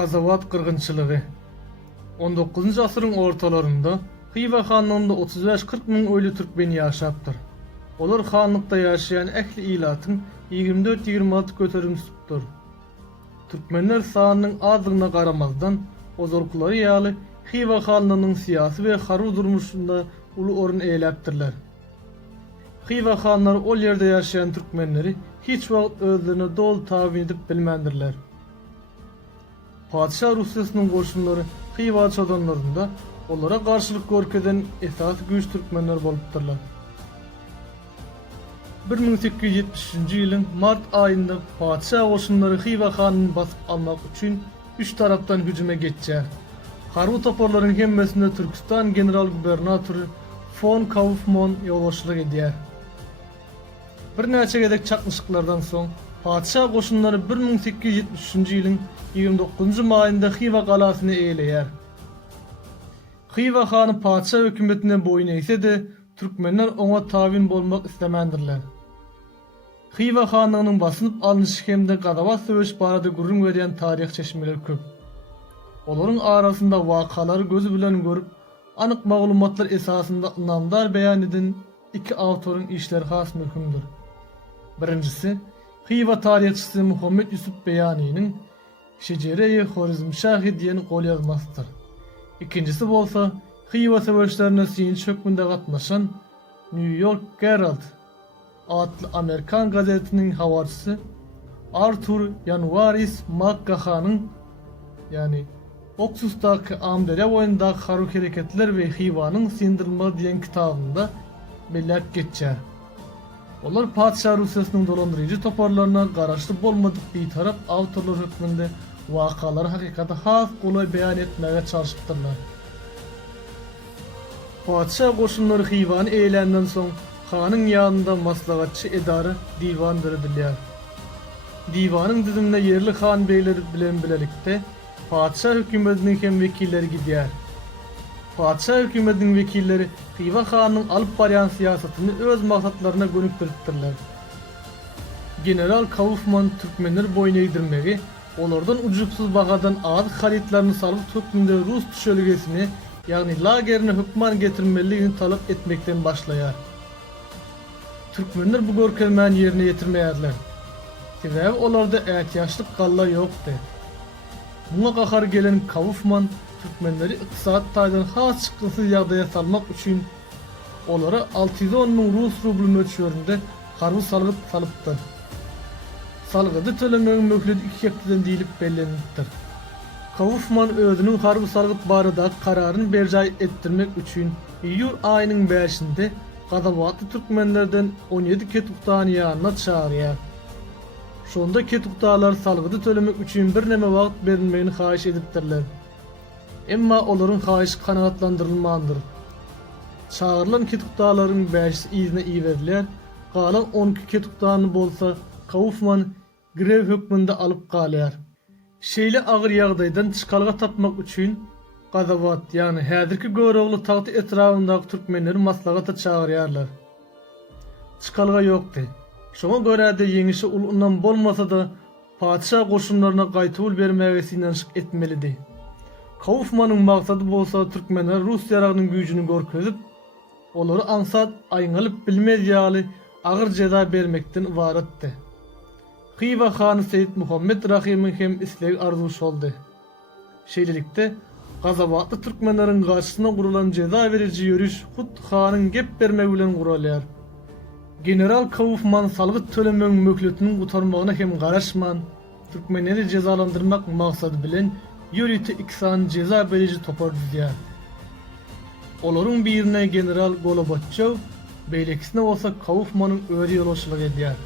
Gazavat kırgınçılığı 19. asırın ortalarında Xiva hanlığında 35-40 min öýle türkmeni ýaşapdyr. Olar hanlykda ýaşaýan ähli ilatyn 24-26 göterimçisidir. Türkmenler sanynyň azlygyna garamazdan ozurklary ýaly Xiva hanlygynyň syýasy we harby durmuşynda uly orun eýläpdirler. Xiva hanlary ol ýerde ýaşaýan türkmenleri hiç wagt özlerine dol tabyn edip bilmendirler. Padşah Rusyasının goşunları Xiva çodanlarında onlara karşılık görkeden esas güç Türkmenler bolupdyrlar. 1870-nji ýylyň mart aýynda padşah goşunları Xiva hanyny basyp almak üçin üç tarapdan hüjüme geçýär. Harby toporlaryň hemmesinde Türkistan general gubernatory von Kaufmann ýolbaşçylyk edýär. Bir näçe gedek çakmışyklardan soň padşah goşunları 1873-nji ýylyň 29-njy maýynda Xiva galasyny eýleýär. Xiva hany padşah hökümetine boyun eýse de türkmenler oňa tabyn bolmak istemendirler. Xiva hanlygynyň basynyp alnyşy hemde Gazavat söwüş barada gurrun berýän taryh çeşmeleri köp. Olaryň arasynda wakalary gözü bilen görüp anyk maglumatlar esasynda namdar beýan eden iki awtoryň işleri has möhümdir. Birinjisi Xiva taryhçysy Muhammed Yusuf Beýanynyň Şecere-i Horizmşah diýen golýazmasydyr. İkincisi bolsa Xiva söwüşlerine syýynç hökmünde gatnaşan New York Herald adly Amerikan gazetiniň habarçysy Arthur Yanvaris McGahanyň ýani Oksusdaky Amdere boýundaky harby hereketler we Xivanyň syndirylma diýen kitabynda belläp geçýär. Olar padşah Rusyasının dolandırıcı toparlarına garaşlı bolmadyk bir taraf awtorlar hökmünde wakalary hakykata has golay beýan etmäge çalışypdyrlar. Padşah goşunlary Xivany eýlenden soň hanyň ýanynda maslahatçy edary diwan dirilýär. Diwanyň düzümine yerli han beýleri bilen bilelikde padşah hökümetiniň hem wekilleri gidýär. Padşah hökümetiniň wekilleri Xiva hanyň alyp barýan syýasatyny öz maksatlaryna gönükdiripdirler. General Kaufmann türkmenler boyun eýdirmegi, olardan ujupsuz bagadan az haritlaryny salyp tökmünde Rus düşölgesini, ýagny lagerini hükman getirmeligini talap etmekden başlaýar. Türkmenler bu görkezmän ýerine ýetirmeýärler. Sebäbi olarda ätýaşlyk galla ýokdy. Buňa gahar gelen Kaufmann türkmenleri iqtisat taýdan has çykdysyz ýagdaýa salmak üçin olara 610 min Rus rubly mölçerinde harby salgyt salypdyr. Salgydy tölemegiň möhleti 2 hepden diýilip bellenipdir. Kaufmann özüniň harby salgyt barada kararyny berjay etdirmek üçin iýul aýynyň 5-inde Gazawatly türkmenlerden 17 ketukdany ýanyna çağırýar. Şonda ketukdalar salgydy tölemek üçin bir neme wagt berilmegini haýyş edipdirler. Emma olaryň haýyşy kanagatlandyrylmandyr. Çağırılan ketukdalaryň 5-si izine iýerilýär, galan 12 ketukdany bolsa Kaufmann grew hökmünde alyp galýar. Şeýle agyr ýagdaýdan çykalga tapmak üçin Gazawat ýani häzirki Görogly tagty etrafyndaky türkmenleri maslahata çağırýarlar. Çykalga ýokdy. Şoňa görä-de ýeňişi ulundan bolmasa da padşah goşunlaryna gaýtybul bermäge synanyş etmelidi. Kaufmannyň maksady bolsa türkmenler Rus ýaragynyň güýjüni görkezip, olary ansat aýňalyp bilmez ýaly agyr jeza bermekden ibaretdi. Xiva hany Seyit Muhammed Rahimyň hem isleg arzuwy boldy. Şeýlelikde Gazawatly türkmenleriň garşysyna gurulan jeza beriji ýörüş hut hanyň gep bermegi bilen guralýar. General Kaufmann salgyt tölemegiň möhletiniň gutarmagyna hem garaşman, türkmenleri jezalandyrmak maksady bilen ýörüte 2 san jeza beriji topar düzýär. Olaryň birine general Golobatçov, beýlekisine bolsa Kaufmannyň öýre ýolbaşçylyk edýär.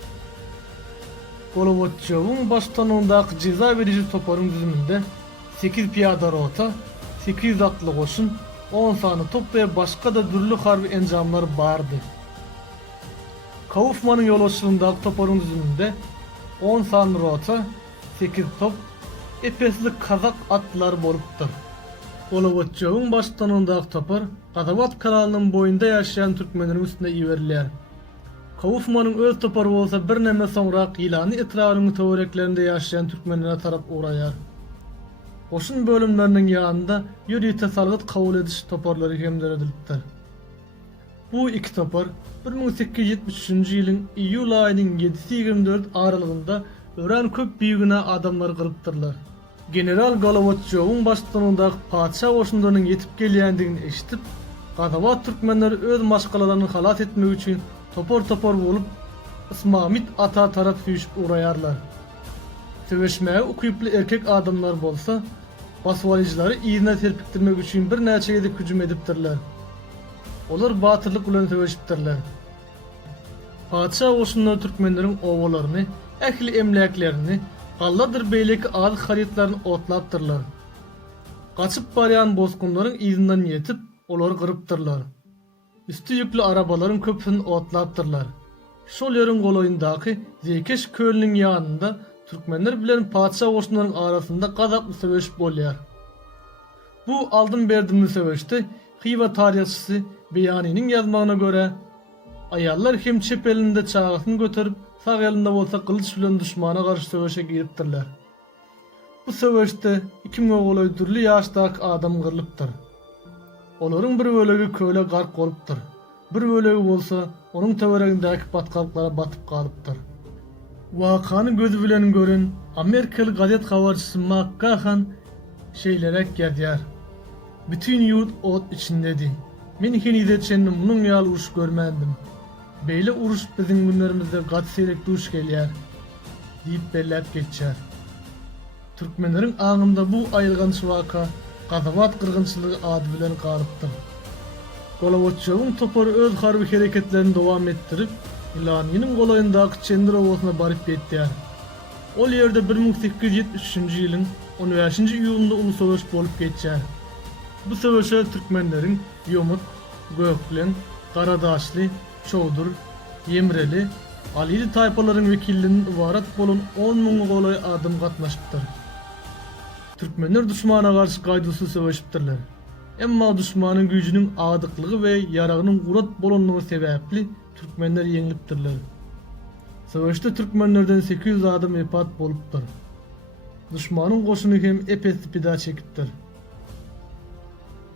Golobatçowyň başçylygyndaky jeza beriji toparyň düzüminde 8 piyada rota, 8 atly goşun, 10 sany top we başga da dürli harby enjamlar bardy. Kaufmannyň ýolbaşçylygyndaky toparyň düzüminde 10 sany rota, 8 top, epesli kazak atlar bolupdyr. Golobatçowyň başçylygyndaky topar Gazawat kanalynyň boýunda ýaşaýan türkmenleriň üstüne iýerilýär. Kaufmannyň öz topary bolsa bir neme soňra Gylany etrawynyň töwereklerinde ýaşaýan türkmenlere tarap uğraýar. Oşun bölümlerinin yanında ýörüýte salgyt kabul ediş toporlary hemler edilipdir. Bu iki topor 1873-nji ýylyň iýul aýynyň 7-24 aralygynda ören köp büýügine adamlar gyrypdyrlar. General Golovotçowyň başçylygyndaky padşah oşunlarynyň ýetip gelýändigini eşitip, Gazawat türkmenleri öz maşgalalaryny halat etmek üçin topor bolup Ismamit ata tarap süýüşip uraýarlar. Söweşmäge ukýuply erkek adamlar bolsa, baswalyjylary iýine terpikdirmek üçin bir näçe ýerde hüjüm edipdirler. Olar batyrlyk bilen söweşipdirler. Padşah oşunlar türkmenleriň owalaryny, ähli emläklerini, galladyr beýleki azyk harytlaryny otlapdyrlar. Gaçyp barýan bozgunlaryň izinden ýetip, olary gyrypdyrlar. Üstü ýükli arabalaryň köpüni otlapdyrlar. Şol ýeriň goloýyndaky Zekeş kölüniň ýanynda türkmenler bilen padşah oşunlaryň arasynda gazaply söweşip bolýar. Bu aldyn berdimli söweşde Xiva taryhçysy Beýanynyň ýazmagyna görä, aýallar hem çep elinde çagasyny göterip, sag elinde bolsa kılıç bilen düşmana garşy söweşe giripdirler. Bu söweşde 2000 ogloý türli ýaşdaky adam gyrylypdyr. Olaryň bir bölegi köle gark bolupdyr. Bir bölegi bolsa onuň töweregindäki batgalyklara batyp galypdyr. Wakany gözü bilen gören Amerikaly gazet habarçysy McGahan şeýlerek ýazýar. Bütün ýurt ot içindedi. Men henüz çendim munyň ýaly uruş görmendim. Beýle uruş biziň günlerimizde gat serek duş gelýär, diýip belläp geçýär. Türkmenleriň aňynda bu aýylgan waka Gazawat kırgınçılığı ady bilen galypdyr. Golovotçowyň topory öz harby hereketlerini dowam etdirip, Ilanynyň goloýyndaky Çendir owasyna baryp ýetýär. Ol ýerde 1873-nji ýylyň 15-nji iýulynda uly söweş bolup geçýär. Bu söweşe türkmenleriň Ýomut, Göklen, Garadaşly, Çowdur, Yemreli, Alili taýpalaryň wekillerinden ibarat bolan 10 000 goloý adam gatnaşypdyr. Türkmenler düşmana garşy gaýdusy söweşipdirler. Emma düşmanyň güýjüniň adyklygy we ýaragynyň gurat bolanlygy sebäpli türkmenler ýeňilipdirler. Söweşde türkmenlerden 800 adam epat bolupdyr. Düşmanyň goşuny hem epes pida çekipdir.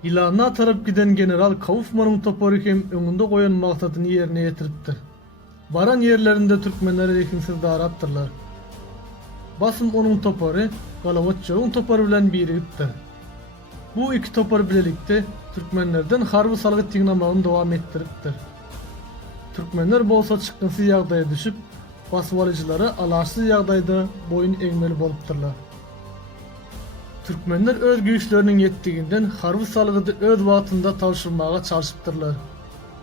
Ilana tarap giden general Kaufmanyň topory hem öňünde goýan maksadyny ýerine ýetiripdir. Baran ýerlerinde türkmenler ekinsiz darapdyrlar. Basym onuň topory Golovotçowyň topory bilen birigipdir. Bu iki topor bilelikde türkmenlerden harby salgyt tiňnamagyny dowam etdiripdir. Türkmenler bolsa çykgynsyz ýagdaýa düşüp, baswalyjylary alaşsyz ýagdaýda boyun eňmeli bolupdyrlar. Türkmenler öz güýçleriniň ýetdiginden harby salgydy öz wagtynda tawşyrmaga çalyşypdyrlar.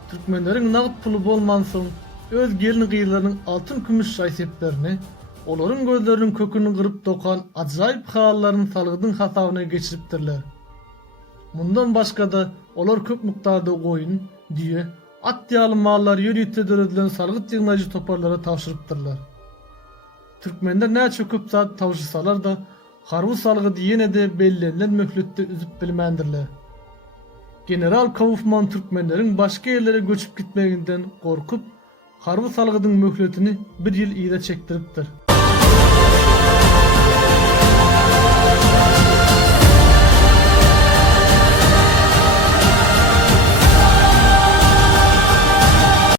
Türkmenleriň nagd puly bolmansoň öz gelin gyýlarynyň altyn kümüş şaýseplerini, olaryň gözleriniň köküni gyryp dokan ajaýyp hallaryny salgydyň hasabyna geçiripdirler. Mundan başga da olar köp mukdarda goýun, diýe, at ýaly mallar ýörüýte döredilen salgyt ýygnaýjy toparlara tawşyrypdyrlar. Türkmenler näçe köp zat tawşyrsalar da harby salgydy ýene-de bellenlen möhletde üzüp bilmendirler. General Kaufman türkmenleriň başga ýerlere göçüp gitmeginden gorkup, harby salgydyň möhletini bir ýyl ýyla çekdiripdir.